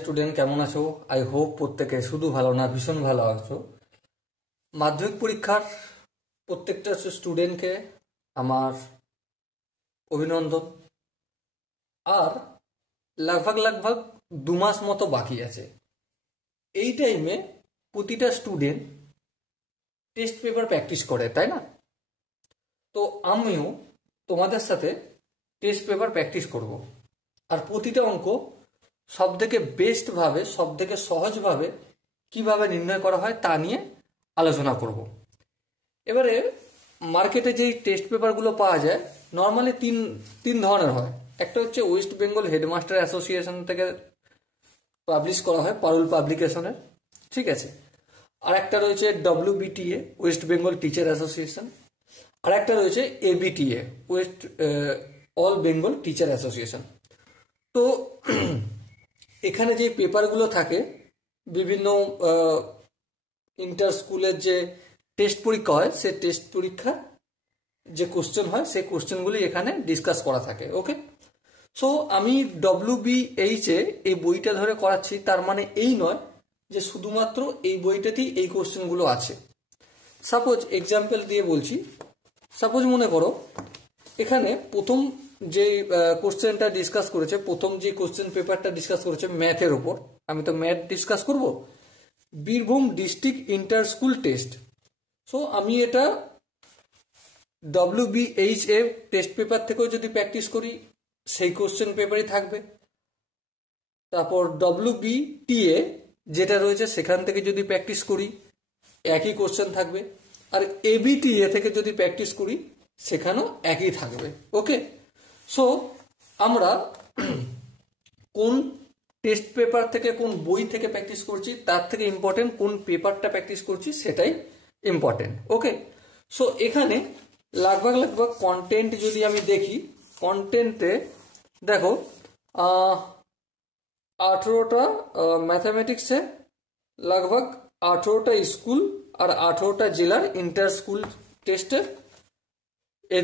Student কেমন আছো? I hope প্রত্যেকে শুধু ভালো না ভীষণ ভালো আছো। মাধ্যমিক পরীক্ষার প্রত্যেকটা স্টুডেন্টকে আমার অভিনন্দন। আর লাগভাগ 2 মাস মতো বাকি আছে। এই টাইমে প্রতিটা স্টুডেন্ট টেস্ট পেপার প্র্যাকটিস করে, তাই না? তো আমিও তোমাদের সাথে টেস্ট পেপার প্র্যাকটিস করব। আর প্রতিটা অঙ্ক সবথেকে বেস্টভাবে, সবথেকে সহজভাবে কিভাবে নির্ণয় করা হয় তা নিয়ে আলোচনা করব। এবারে মার্কেটে যেই টেস্ট পেপারগুলো পাওয়া যায় নর্মালি তিন ধরনের হয়। একটা হচ্ছে ওয়েস্ট বেঙ্গল হেডমাস্টার অ্যাসোসিয়েশন থেকে পাবলিশ করা হয়, পারুল পাবলিকেশনের, ঠিক আছে। আর একটা রয়েছে WBTA, West Bengal teacher association. আর একটা রয়েছে ABTA, West all Bengal teacher association. তো এখানে যে পেপারগুলো থাকে, বিভিন্ন ইন্টার স্কুলের যে টেস্ট পরীক্ষা হয়, সে টেস্ট পরীক্ষা যে কোশ্চেন হয় সেই কোশ্চেনগুলি এখানে ডিসকাস করা থাকে। ওকে, সো আমি WBH এই বইটা ধরে করাচ্ছি, তার মানে এই নয় যে শুধুমাত্র এই বইটাতেই এই কোশ্চেনগুলো আছে। সাপোজ এক্সাম্পল দিয়ে বলছি, সাপোজ মনে করো এখানে প্রথম যে কোশ্চেনটা ডিসকাস করেছে, প্রথম যে কোশ্চেন পেপারটা ডিসকাস করেছে ম্যাথের ওপর, আমি তো ম্যাথ ডিসকাস করব, Birbhum district inter school test. So আমি এটা WBH টেস্ট পেপার থেকেও যদি প্র্যাকটিস করি সেই কোশ্চেন পেপারই থাকবে। তারপর WBTA যেটা রয়েছে সেখান থেকে যদি প্র্যাকটিস করি একই কোশ্চেন থাকবে। আর ABTA থেকে যদি প্র্যাকটিস করি সেখানেও একই থাকবে। ওকে, সো আমরা কোন টেস্ট পেপার থেকে, কোন বই থেকে প্র্যাকটিস করছি তার থেকে ইম্পর্টেন্ট কোন পেপারটা প্র্যাকটিস করছি সেটাই ইম্পর্টেন্ট। ওকে, সো এখানে লাগভাগ কন্টেন্ট যদি আমি দেখি, কন্টেন্টে দেখো 18টা ম্যাথামেটিক্সে লাগভাগ 18টা স্কুল আর 18টা জেলার ইন্টার স্কুল টেস্টের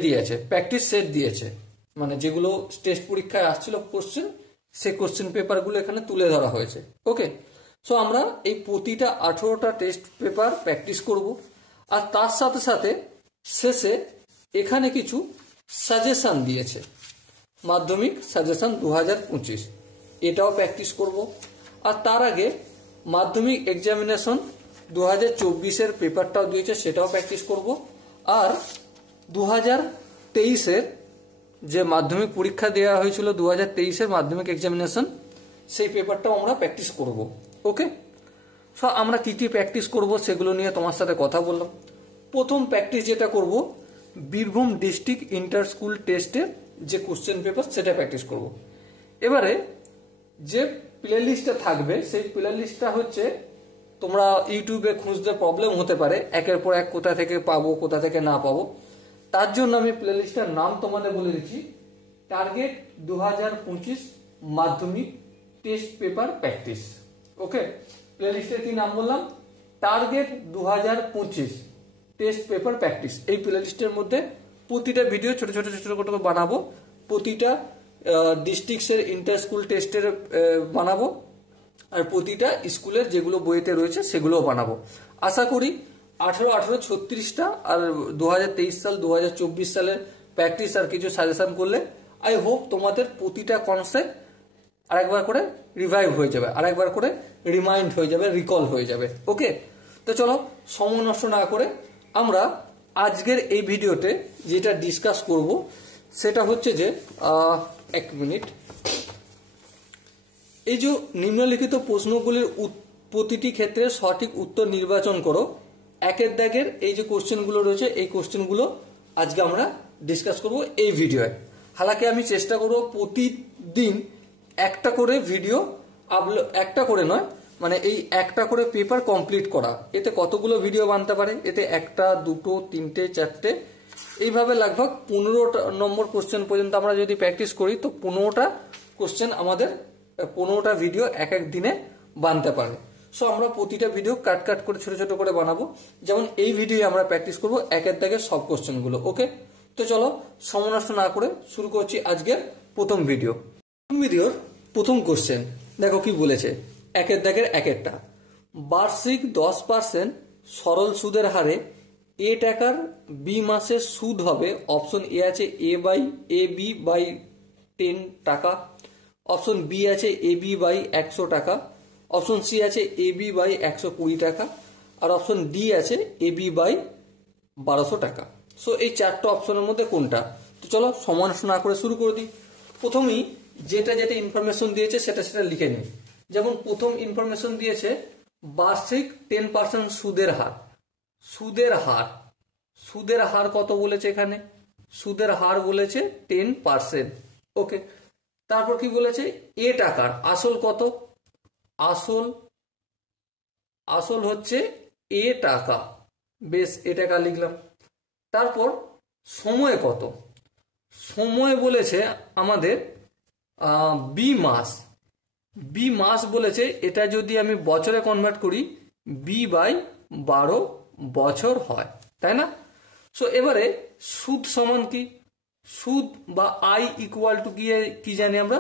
দিয়েছে, প্র্যাকটিস সেট দিয়েছে, মানে যেগুলো টেস্ট পরীক্ষায় আসছিল কোশ্চেন, সেই কোশ্চেন পেপারগুলো এখানে তুলে ধরা হয়েছে। ওকে, সো আমরা এই প্রতিটা 18টা টেস্ট পেপার প্র্যাকটিস করব। আর তার সাথে সাথে শেষে এখানে কিছু সাজেশন দিয়েছে, মাধ্যমিক সাজেশন 2025, এটাও প্র্যাকটিস করব। আর তার আগে মাধ্যমিক এক্সামিনেশন 2024-এর পেপারটাও দিয়েছে, সেটাও প্র্যাকটিস করব। আর 2023-এর যে মাধ্যমিক পরীক্ষা দেওয়া হয়েছিল 2023-এর মাধ্যমিক এক্সামিনেশন, সেই পেপারটাও আমরা প্র্যাকটিস করব। ওকে, সো আমরা কী কী প্র্যাকটিস করব সেগুলো নিয়ে তোমার সাথে কথা বললাম। প্রথম প্র্যাকটিস যেটা করব, বীরভূম ডিস্ট্রিক্ট ইন্টার স্কুল টেস্টের যে কোশ্চেন পেপার সেটা প্র্যাকটিস করব। এবারে যে প্লে লিস্টটা থাকবে সেই প্লে লিস্টটা হচ্ছে, তোমরা ইউটিউবে খুঁজতে প্রবলেম হতে পারে একের পর এক কোথা থেকে পাবো কোথা থেকে না পাবো, তার জন্য আমি প্লে লিস্টটার নাম তোমাদের বলে দিচ্ছি, টার্গেট 2025 মাধ্যমিক টেস্ট পেপার প্র্যাকটিস। ওকে, প্লে লিস্টের কি নাম বললাম? Target 2025 test paper practice. এই প্লে লিস্টের মধ্যে প্রতিটা ভিডিও ছোট ছোট বানাবো, প্রতিটা ডিস্ট্রিক্টের ইন্টার স্কুল টেস্টের বানাবো, আর প্রতিটা স্কুলের যেগুলো বইতে রয়েছে সেগুলোও বানাবো। আশা করি 18 36টা আর 2023 সাল 2024 সালের প্র্যাকটিস আর কিছু সাজেশন করলে আই হোপ তোমাদের প্রতিটা কনসেপ্ট আরেকবার করে রিভাইভ হয়ে যাবে, আরেকবার করে রিমাইন্ড হয়ে যাবে, রিকল হয়ে যাবে। ওকে, তো চলো সময় নষ্ট না করে আমরা আজকের এই ভিডিওতে যেটা ডিসকাস করব সেটা হচ্ছে যে এক মিনিট, এই যে নিম্নলিখিত প্রশ্নগুলির প্রতিটি ক্ষেত্রে সঠিক উত্তর নির্বাচন করো। একের দাগের এই যে কোশ্চেনগুলো রয়েছে এই কোশ্চেনগুলো আজকে আমরা ডিসকাস করব এই ভিডিওয়। হালাকি আমি চেষ্টা করব প্রতিদিন একটা করে ভিডিও আপলোড, একটা করে নয়, মানে এই একটা করে পেপার কমপ্লিট করা। এতে কতগুলো ভিডিও বানতে পারে, এতে একটা, দুটো, তিনটে, চারটে, এইভাবে লাগভাগ 15 নম্বর কোশ্চেন পর্যন্ত আমরা যদি প্র্যাকটিস করি তো 15টা কোশ্চেন আমাদের 15টা ভিডিও এক এক দিনে বানতে পারে। সো আমরা প্রতিটা ভিডিও কাট করে ছোট ছোট করে বানাবো, যেমন এই ভিডিও আমরা প্র্যাকটিস করবো একের দাগের সব কোশ্চেনগুলো। ওকে, তো চলো সময় নষ্ট না করে শুরু করছি আজকের প্রথম ভিডিওর প্রথম কোশ্চেন। দেখো কি বলেছে, একের দাগের একেরটা। বার্ষিক 10% সরল সুদের হারে এ টাকার বি মাসের সুদ হবে। অপশন এ আছে এ বি বাই 10 টাকা, অপশন বি আছে এ বি বাই 100 টাকা, অপশন সি আছে এ বি বাই 120 টাকা, আর অপশন ডি আছে এ বি বাই 1200 টাকা। সো এই চারটা অপশনের মধ্যে কোনটা? তো চলো সমালোচনা না করে শুরু করে দিই। প্রথমেই যেটা যেটা ইনফরমেশন দিয়েছে সেটা সেটা লিখে নিই। যেমন প্রথম ইনফরমেশন দিয়েছে বার্ষিক 10% সুদের হার। সুদের হার কত বলেছে এখানে? সুদের হার বলেছে 10%। ওকে, তারপর কি বলেছে? এ টাকার আসল কত? আসল হচ্ছে এ টাকা। বেশ, এ টাকা লিখলাম। তারপর সময় কত? সময় বলেছে আমাদের বি মাস বলেছে। এটা যদি আমি বছরে কনভার্ট করি বি বাই 12 বছর হয়, তাই না? সো এবারে সুদ সমান কি? সুদ বা আই ইকুয়াল টু কি জানি আমরা?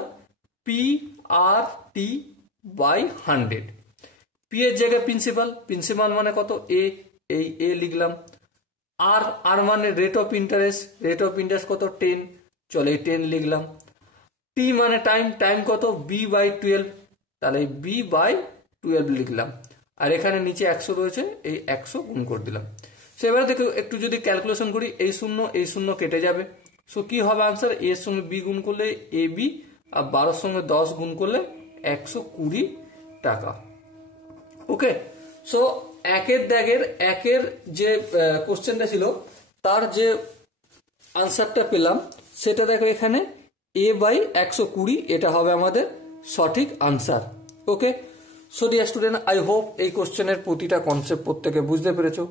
P R T by 100। P এর জায়গায় প্রিন্সিপাল মানে কত? এই এ লিখলাম। আর মানে রেট অফ ইন্টারেস্ট কত? 10। চলো এই 10 লিখলাম। টি মানে টাইম কত? বি বাই 12, তাহলে বি বাই 12 লিখলাম। আর এখানে নিচে 100 রয়েছে, এই 100 গুণ করে দিলাম। সো এবারে দেখো একটু যদি ক্যালকুলেশন করি, এই শূন্য কেটে যাবে। সো কি হবে আনসার? এর সঙ্গে বি গুণ করলে এ বি, আর 12 সঙ্গে 10 গুণ করলে 120 টাকা। ওকে, সো একের দাগের একের যে কোশ্চেনটা ছিল তার যে আনসারটা পেলাম সেটা দেখো এখানে এ বাই 120, এটা হবে আমাদের সঠিক answer. Okay, so dear student, I hope এই কোশ্চেনের প্রতিটা কনসেপ্ট প্রত্যেকে বুঝতে পেরেছো।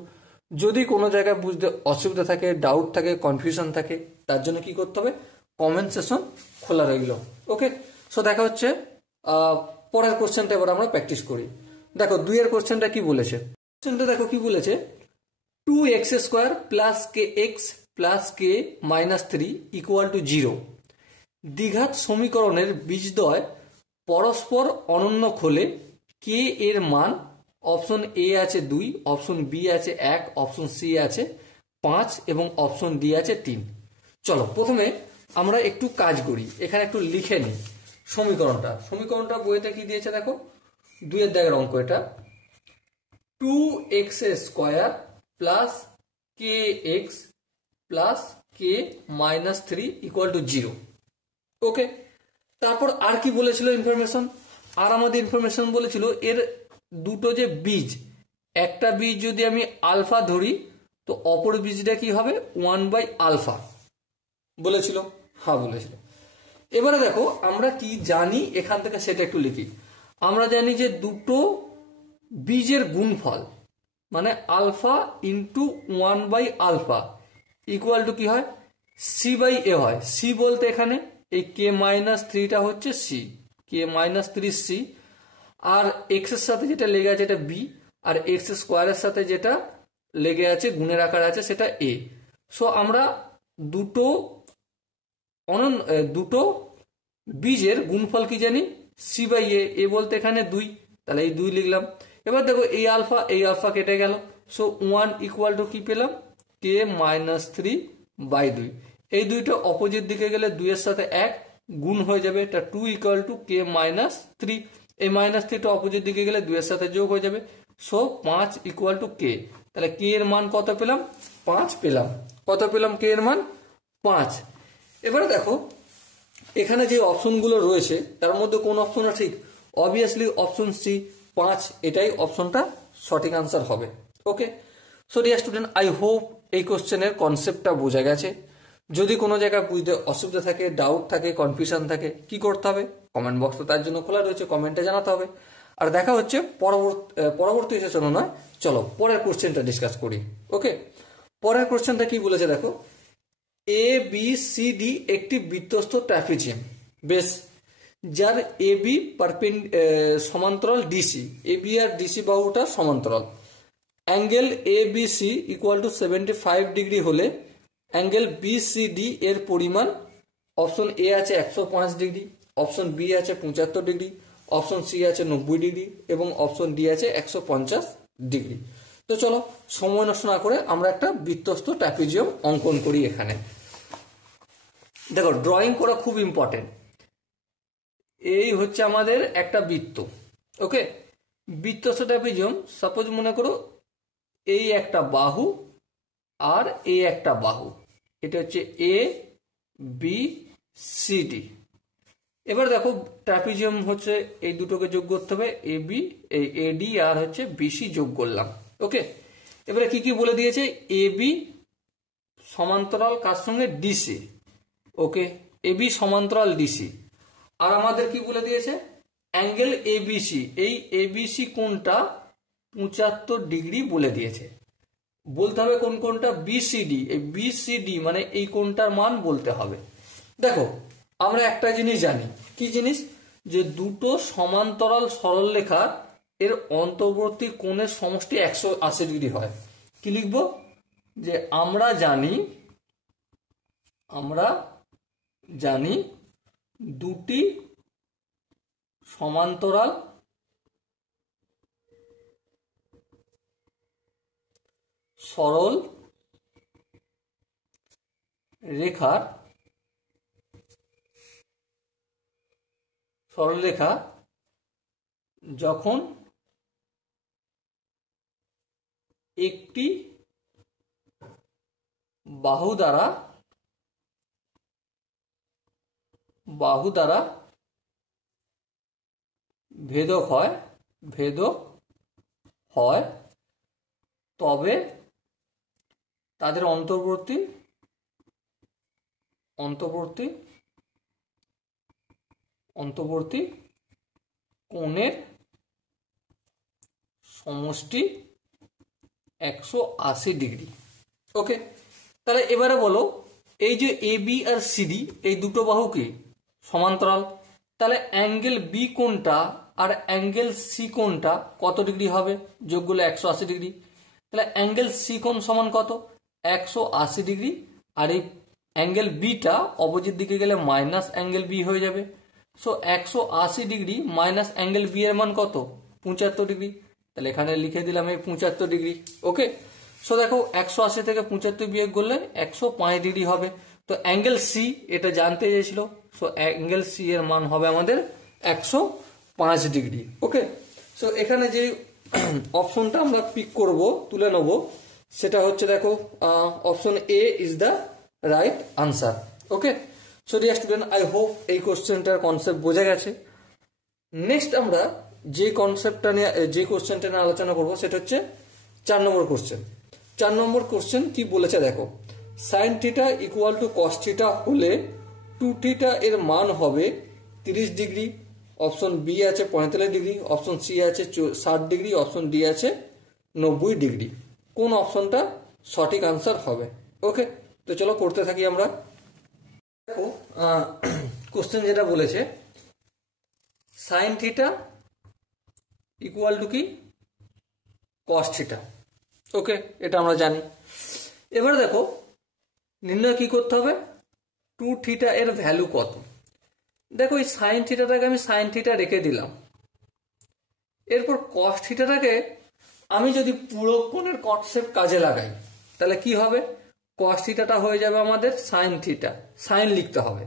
যদি কোনো জায়গায় বুঝতে অসুবিধা থাকে, ডাউট থাকে, কনফিউশন থাকে, তার জন্য কি করতে হবে? কমেন্ট সেশন খোলা রইল। ওকে, সো দেখা হচ্ছে পরের কোশ্চেনটা। এবার আমরা প্র্যাকটিস করি। দেখো 2 এর কোশ্চেনটা কি বলেছে? কোশ্চেনটা দেখো কি বলেছে, 2x² plus kx plus k minus 3 equal to 0। দ্বিঘাত সমীকরণের বীজদ্বয় পরস্পর অনন্য হলে কে এর মান? অপশন এ আছে 2, অপশন বি আছে 1, অপশন সি আছে 5 এবং অপশন ডি আছে 3। চলো প্রথমে আমরা একটু কাজ করি, এখানে একটু লিখে নিই সমীকরণটা বইতে কি দিয়েছে দেখো, 2 এর দাগের অঙ্ক এটা। 2x² plus kx plus k minus 3 equal to 0। ওকে, তারপর আর কি বলেছিল ইনফরমেশন? আর আমাদের ইনফরমেশন বলেছিল এর দুটো যে বীজ, একটা বীজ যদি আমি আলফা ধরি তো অপর বীজটা কি হবে? 1/α বলেছিল। হ্যাঁ বলেছিল। এবারে দেখো আমরা কি জানি এখান থেকে সেটা একটু লিখি। আমরা জানি যে দুটো বীজের গুণফল মানে আলফা ইন্টু 1/α ইকুয়াল টু কি হয়? সি বাই এ হয়। সি বলতে এখানে এই কে মাইনাস 3টা হচ্ছে সি, কে মাইনাস 3 সি, আর এক্স এর সাথে যেটা লেগে আছে এটা বি, আর এক্স স্কোয়ারের সাথে যেটা লেগে আছে গুণের আকার আছে সেটা এ। সো আমরা দুটো বীজের গুণফল কি জানি? সি বাই এ বলতে এখানে 2, তাহলে এই 2 লিখলাম। এবার দেখো এই আলফা কেটে গেল। সো 1 ইকুয়াল টু কি পেলাম? কে মাইনাস 3/2। এই দুইটা অপোজিট দিকে গেলে 2 এর সাথে 1 গুণ হয়ে যাবে, এটা 2 ইকুয়াল টু কে মাইনাস 3। এই মাইনাস 3টা অপোজিট দিকে গেলে 2 এর সাথে যোগ হয়ে যাবে। সো 5 ইকুয়াল টু কে। তাহলে কে এর মান কত পেলাম? 5 পেলাম। কত পেলাম? কে এর মান 5। এবারে দেখো এখানে যে অপশনগুলো রয়েছে তার মধ্যে কোন অপশনটা ঠিক? অবভিয়াসলি অপশন সি 5, এটাই অপশনটা সঠিক আনসার হবে। Okay, so dear student, I hope এই কোশ্চেনের কনসেপ্টটা বোঝা গেছে। যদি কোনো জায়গায় বুঝতে অসুবিধা থাকে, ডাউট থাকে, কনফিউশন থাকে, কি করতে হবে? কমেন্ট বক্স তো তার জন্য খোলা রয়েছে, কমেন্টে জানাতে হবে। আর দেখা হচ্ছে পরবর্তী সেশনে নয়। চলো পরের কোশ্চেনটা ডিসকাস করি। ওকে, পরের কোশ্চেনটা কি বলেছে দেখো, এ বি সি ডি একটি বৃত্তস্থ ট্রাপিজিয়াম। বেশ, যার এ বি সমান্তরাল ডিসি, এ বি আর ডিসি বাহুটা সমান্তরাল। Angle A B C equal to 75 degree হলে অ্যাঙ্গেল বি সি ডি এর পরিমাণ? অপশন এ আছে 105 ডিগ্রি, অপশন বি আছে 75 ডিগ্রি, অপশন সি আছে 90 ডিগ্রি এবং অপশন ডি আছে 150 ডিগ্রি। তো চলো সময় নষ্ট না করে আমরা একটা বৃত্তস্থ ট্রাপিজিয়াম অঙ্কন করি। এখানে দেখো ড্রয়িং করা খুব ইম্পর্টেন্ট। এই হচ্ছে আমাদের একটা বৃত্ত, ওকে। বৃত্তস্থ ট্রাপিজিয়াম সাপোজ মনে করো এই একটা বাহু আর এই একটা বাহু, এটা হচ্ছে এ বি সি ডি। এবার দেখো ট্রাপিজিয়াম হচ্ছে এই দুটোকে যোগ করতে হবে, এ বি এই এডি আর হচ্ছে বিসি যোগ করলাম, ওকে। এবারে কি কি বলে দিয়েছে, এ বি সমান্তরাল কার সঙ্গে ডিসি, ওকে, এ বি সমান্তরাল ডিসি। আর আমাদের কি বলে দিয়েছে অ্যাঙ্গেল এবিসি, এই এবিসি কোণটা 75 ডিগ্রি বলে দিয়েছে। বলতে হবে কোন কোনটা, বিসিডি, এই বিসিডি মানে এই কোণটার মান বলতে হবে। দেখো আমরা একটা জিনিস জানি, কি জিনিস, যে দুটো সমান্তরাল সরলরেখা এর অন্তর্বর্তী কোণের সমষ্টি 180 ডিগ্রি হয়। কি লিখবো, যে আমরা জানি দুটি সমান্তরাল সরল রেখা যখন একটি বাহু দ্বারা ভেদক হয় তবে তাদের অন্তর্বর্তী কোণের সমষ্টি 180 ডিগ্রি, ওকে। তাহলে এবারে বলো এই যে এ বি আর সিডি এই দুটো বাহু কি সমান্তরাল, তাহলে অ্যাঙ্গেল বি কোণটা আর অ্যাঙ্গেল সি কোণটা কত ডিগ্রি হবে, যোগ করলে 180 ডিগ্রি। তাহলে অ্যাঙ্গেল সি কোণ সমান কত, 180 ডিগ্রি। আর এই অ্যাঙ্গেল বিটা অপোজিট দিকে গেলে মাইনাস অ্যাঙ্গেল বি হয়ে যাবে। সো 180 ডিগ্রি মাইনাস অ্যাঙ্গেল বি এর মান কত, 75 ডিগ্রি। তাহলে এখানে লিখে দিলাম এই 75 ডিগ্রি, ওকে। সো দেখো 180 থেকে 75 বিয়োগ করলে 105 ডিগ্রি হবে। তো অ্যাঙ্গেল সি এটা জানতে চেয়েছিল, সো অ্যাঙ্গেল সি এর মান হবে আমাদের 105 ডিগ্রি, ওকে। সো এখানে যে অপশনটা আমরা পিক করব, তুলে নেব, সেটা হচ্ছে দেখো option A is the right answer, okay. So dear student, I hope এই কোশ্চেনটার কনসেপ্ট বোঝা গেছে। নেক্সট আমরা যে কোশ্চেনটা নিয়ে আলোচনা করব সেটা হচ্ছে 4 নম্বর কোশ্চেন। 4 নম্বর কোশ্চেন কি বলেছে দেখো, sine theta equal to cos theta হলে 2 থিটা এর মান হবে 30 ডিগ্রি। অপশন বি আছে 45 ডিগ্রি, অপশন সি আছে 60 ডিগ্রি, অপশন ডি আছে 90 ডিগ্রি। কোন অপশনটা সঠিক আনসার হবে, ওকে। তো চলো করতে থাকি আমরা। দেখো কোশ্চেন যেটা বলেছে সাইন থিটা ইকুয়াল টু কি কস থিটা, ওকে, এটা আমরা জানি। এবার দেখো নির্ণয় কি করতে হবে, 2 থিটা এর ভ্যালু কত। দেখো এই সাইন থিটাটাকে আমি সাইন থিটা রেখে দিলাম, এরপর কস থিটাটাকে আমি যদি পুরো কোণের কনসেপ্ট কাজে লাগাই তাহলে কি হবে, কস থিটাটা হয়ে যাবে আমাদের সাইন থিটা, সাইন লিখতে হবে,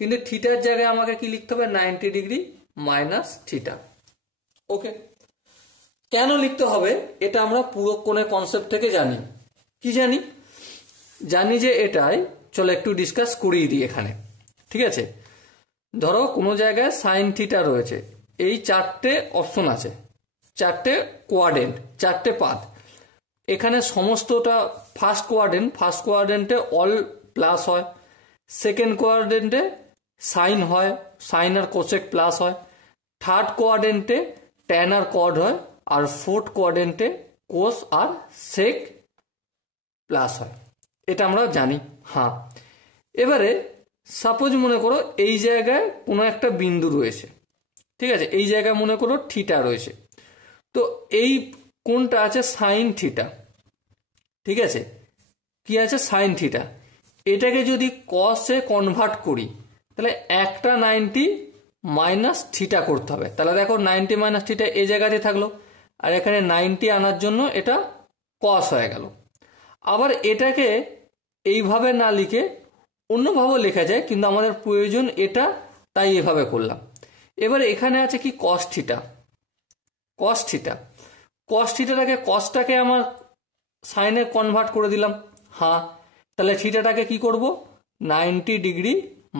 কিন্তু থিটার জায়গায় আমাকে কি লিখতে হবে 90 ডিগ্রি মাইনাস থিটা, ওকে। কেন লিখতে হবে এটা আমরা পুরো কোণের কনসেপ্ট থেকে জানি। কি জানি যে এটাই, চলো একটু ডিসকাস করিয়ে দিই এখানে, ঠিক আছে। ধরো কোনো জায়গায় সাইন থিটা রয়েছে, এই 4টে অপশন আছে, 4টে কোয়াড্রেন্ট, 4টে পাথ। এখানে সমস্তটা ফার্স্ট কোয়াড্রেন্টে অল প্লাস হয়, সেকেন্ড কোয়াড্রেন্টে সাইন হয়, সাইন আর কোসেক প্লাস হয়, থার্ড কোয়াড্রেন্টে ট্যান আর কড হয়, আর ফোর্থ কোয়াড্রেন্টে কোস আর সেক প্লাস হয়। এটা আমরা জানি, হ্যাঁ। এবারে সাপোজ মনে করো এই জায়গায় কোনো একটা বিন্দু রয়েছে, ঠিক আছে, এই জায়গায় মনে করো থিটা রয়েছে, তো এই কোণটা আছে সাইন থিটা, ঠিক আছে, কি আছে সাইন থিটা। এটাকে যদি কসে কনভার্ট করি তাহলে একটা 90 মাইনাস থিটা করতে হবে। তাহলে দেখো 90 মাইনাস থিটা এই জায়গাতে থাকলো, আর এখানে 90 আনার জন্য এটা কস হয়ে গেল। আবার এটাকে এইভাবে না লিখে অন্যভাবেও লেখা যায়, কিন্তু আমাদের প্রয়োজন এটা, তাই এভাবে করলাম। এবার এখানে আছে কি কস থিটা, কস থিটা, কস থিটাটাকে কসটাকে আমার সাইনে কনভার্ট করে দিলাম। হ্যাঁ, তাহলে থিটাটাকে কি করব, 90 ডিগ্রি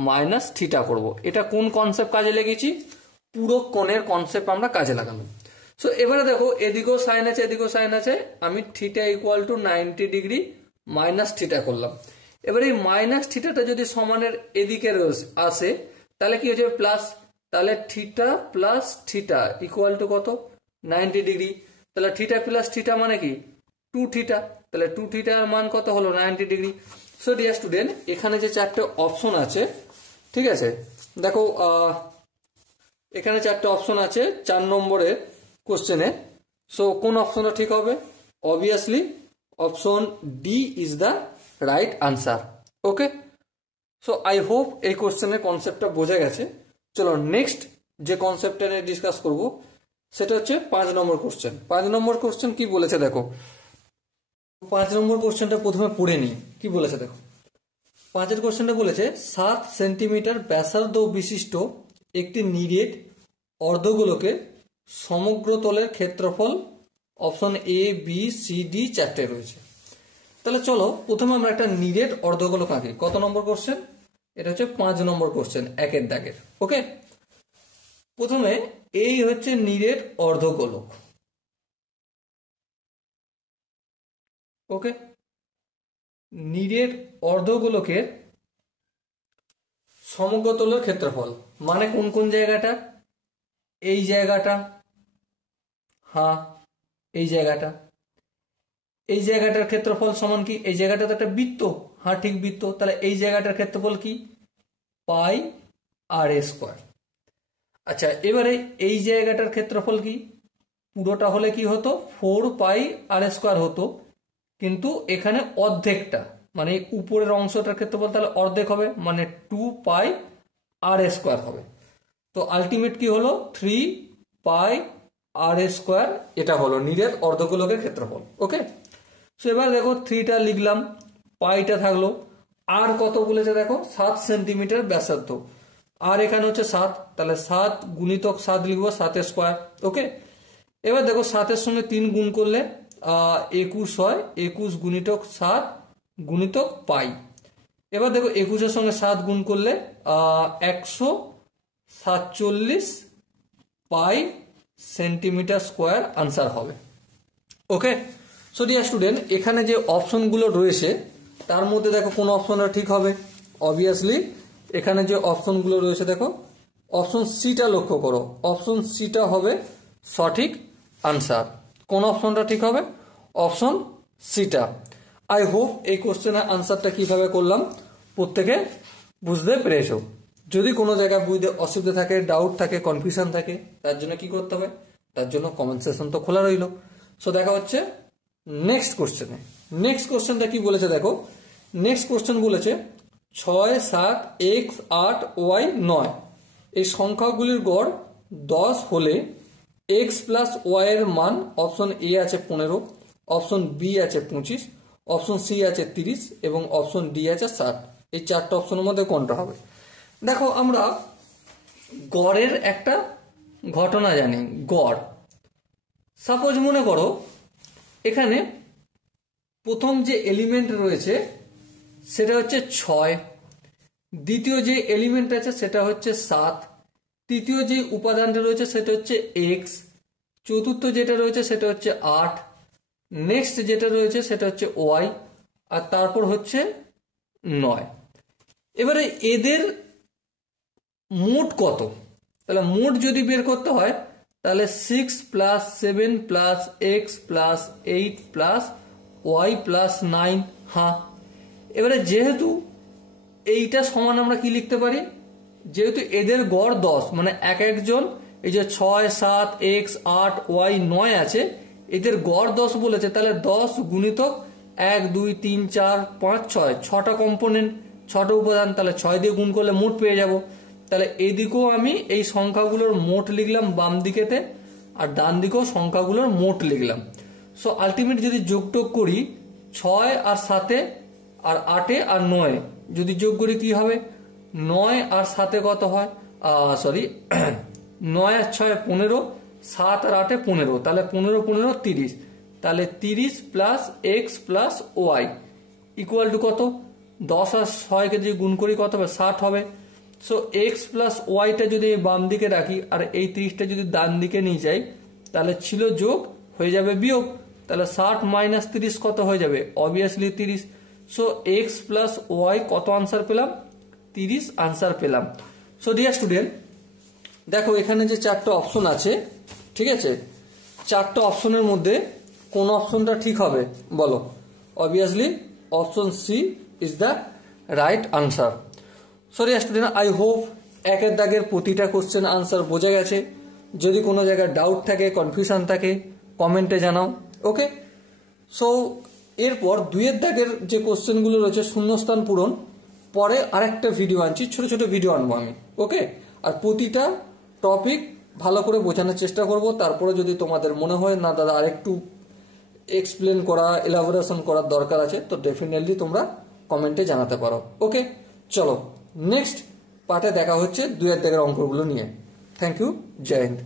মাইনাস থিটা করব। এটা কোন কনসেপ্ট কাজে লেগেছি, পুরো কোণের কনসেপ্ট আমরা কাজে লাগালাম। সো এবারে দেখো এদিকেও সাইন আছে এদিকেও সাইন আছে, আমি theta equal two 90 degree minus theta করলাম। এবার এই মাইনাস থিটাটা যদি সমানের এদিকে আসে তাহলে কি হচ্ছে প্লাস, তাহলে theta plus theta equal to কত, 90 ডিগ্রি। তাহলে থিটা প্লাস থিটা মানে কি 2 থিটা, তাহলে 2 থিটার মান কত হলো 90 ডিগ্রি। সো ডিয়ার স্টুডেন্ট, এখানে যে চারটে অপশন আছে, ঠিক আছে, দেখো এখানে চারটে অপশন আছে 4 নম্বরের কোশ্চেনে। সো কোন অপশনটা ঠিক হবে, obviously option D is the right answer. Okay, so I hope এই কোশ্চেনের কনসেপ্টটা বোঝা গেছে। চলো নেক্সট যে কনসেপ্টটা নিয়ে ডিসকাস করব সেটা হচ্ছে 5 নম্বর কোশ্চেন। 5 নম্বর কোশ্চেন কি বলেছে দেখো, 5 নম্বর কোশ্চেনটা প্রথমে পড়ে নিই কি বলেছে দেখো। 5-এর কোশ্চেনটা বলেছে 7 সেন্টিমিটার ব্যাসার্ধ বিশিষ্ট একটি নিরেট অর্ধগোলকের সমগ্র তলের ক্ষেত্রফল, option A B C D চারটে রয়েছে। তাহলে চলো প্রথমে আমরা একটা নিরেট অর্ধগোলক আঁকি। কত নম্বর কোশ্চেন, এটা হচ্ছে 5 নম্বর কোশ্চেন, একের দাগের। ওকে, প্রথমে এই হচ্ছে নিরেট অর্ধগোলক। ওকে, নিরেট অর্ধগোলকের সমগ্র তলের ক্ষেত্রফল মানে কোন কোন জায়গাটা, এই জায়গাটা, হ্যাঁ এই জায়গাটা, এই জায়গাটার ক্ষেত্রফল সমান কি, এই জায়গাটা তো একটা বৃত্ত, হ্যাঁ ঠিক বৃত্ত, তাহলে এই জায়গাটার ক্ষেত্রফল কি পাই আর এ স্কোয়ার। আচ্ছা এবারে এই জায়গাটার ক্ষেত্রফল কি, পুরোটা হলে কি হতো 4 পাই আর স্কোয়ার হতো, কিন্তু এখানে অর্ধেকটা মানে উপরের অংশটার ক্ষেত্রফল তাহলে অর্ধেক হবে, মানে 2 পাই আর স্কোয়ার হবে। তো আলটিমেট কি হলো 3 পাই আর স্কোয়ার, এটা হলো নিরেট অর্ধগোলকের ক্ষেত্রফল। ওকে, সো এবার দেখো 3টা লিখলাম, পাইটা থাকলো, আর কত বলেছে দেখো 7 সেন্টিমিটার ব্যাসার্ধ, আর এখানে হচ্ছে 7, তাহলে 7 গুণিতক 7 লিখবো 7 স্কোয়ার। ওকে, এবার দেখো 7-এর সঙ্গে 3 গুণ করলে 21 হয়, 21 গুণিতক 7 গুণিতক পাই। এবার দেখো 21-এর সঙ্গে 7 গুণ করলে 147 পাই সেন্টিমিটার স্কোয়ার আনসার হবে। ওকে, সো ডিয়ার স্টুডেন্ট, এখানে যে অপশনগুলো রয়েছে তার মধ্যে দেখো কোন অপশনটা ঠিক হবে, অবভিয়াসলি এখানে যে অপশনগুলো রয়েছে দেখো অপশন সিটা লক্ষ্য করো, অপশন সিটা হবে সঠিক আনসার। কোন অপশনটা ঠিক হবে, অপশন সিটা। আই হোপ এই কোশ্চেনের আনসারটা কিভাবে করলাম প্রত্যেকে বুঝতে পেরেছো। যদি কোনো জায়গায় বুঝতে অসুবিধা থাকে, ডাউট থাকে, কনফিউশন থাকে, তার জন্য কি করতে হবে, তার জন্য কমেন্ট সেকশন তো খোলা রইল। সো দেখা হচ্ছে নেক্সট কোশ্চেনে। নেক্সট কোশ্চেনটা কি বলেছে দেখো, নেক্সট কোশ্চেন বলেছে 6, 7, x, 8, y, 9 এই সংখ্যাগুলির গড় 10 হলে x প্লাস ওয়াই এর মান, অপশন এ আছে 15, অপশন বি আছে 25, অপশন সি আছে 30 এবং অপশন ডি আছে 60। এই চারটা অপশনের মধ্যে কোনটা হবে। দেখো আমরা গড়ের একটা ঘটনা জানি, গড় সাপোজ মনে করো এখানে প্রথম যে এলিমেন্ট রয়েছে সেটা হচ্ছে 6, দ্বিতীয় যে এলিমেন্ট আছে সেটা হচ্ছে 7, তৃতীয় যে উপাদানটা রয়েছে সেটা হচ্ছে x, চতুর্থ যেটা রয়েছে সেটা হচ্ছে 8, নেক্সট যেটা রয়েছে সেটা হচ্ছে y, আর তারপর হচ্ছে 9। এবারে এদের মোট কত, তাহলে মোট যদি বের করতে হয় তাহলে 6 plus 7 plus x plus 8 plus y plus 9। হ্যাঁ, এবারে যেহেতু এইটা সমান আমরা কি লিখতে পারি, যেহেতু এদের গড় 10 মানে এক একজন, এই যে 6, 7, এক্স, 8, ওয়াই, 9 আছে, এদের গড় 10 বলেছে, তাহলে 10 গুণিতক 1, 2, 3, 4, 5, 6, 6টা কম্পোনেন্ট, 6টা উপাদান, তাহলে 6 দিয়ে গুণ করলে মোট পেয়ে যাব। তাহলে এই দিকেও আমি এই সংখ্যাগুলোর মোট লিখলাম বাম দিকেতে, আর ডান দিকেও সংখ্যাগুলোর মোট লিখলাম। সো আলটিমেট যদি যোগটোগ করি 6 আর 7 আর 8 আর 9 যদি যোগ করি কি হবে, 9 আর 7 কত হয়, সরি 9 আর 6 15, 7 আর 8 15, তাহলে 15 15 30, তাহলে 30 plus x plus y equal to কত, 10 আর 6 কে যদি গুণ করি কত হবে, 60 হবে। সো এক্স প্লাস ওয়াইটা যদি বাম দিকে রাখি আর এই 30টা যদি ডান দিকে নিয়ে যাই, তাহলে ছিল যোগ হয়ে যাবে বিয়োগ, তাহলে 60 মাইনাস 30 কত হয়ে যাবে, obviously 30। So x plus y কত আনসার পেলাম, 30 আনসার পেলাম। সো ডিয়ার স্টুডেন্ট দেখো এখানে যে 4টা অপশন আছে, ঠিক আছে, 4টা অপশনের মধ্যে কোন অপশনটা ঠিক হবে বলো, obviously option C is the right answer. So dear student I hope একের দাগের প্রতিটা কোশ্চেন আনসার বোঝা গেছে। যদি কোনো জায়গায় ডাউট থাকে, কনফিউশন থাকে, কমেন্টে জানাও। ওকে, সো এরপর 2 দাগের যে কোশ্চেনগুলো রয়েছে শূন্যস্থান পূরণ, পরে আরেকটা ভিডিও আনছি, ছোট ছোট ভিডিও আনবো আমি। ওকে, আর প্রতিটা টপিক ভালো করে বোঝানোর চেষ্টা করব। তারপরে যদি তোমাদের মনে হয় না দাদা আরেকটু এক্সপ্লেন করা, এলাবোরেশন করার দরকার আছে, তো ডেফিনেটলি তোমরা কমেন্টে জানাতে পারো। ওকে, চলো নেক্সট পার্টে দেখা হচ্ছে 2 দাগের অঙ্কগুলো নিয়ে। Thank you, Jai Hind.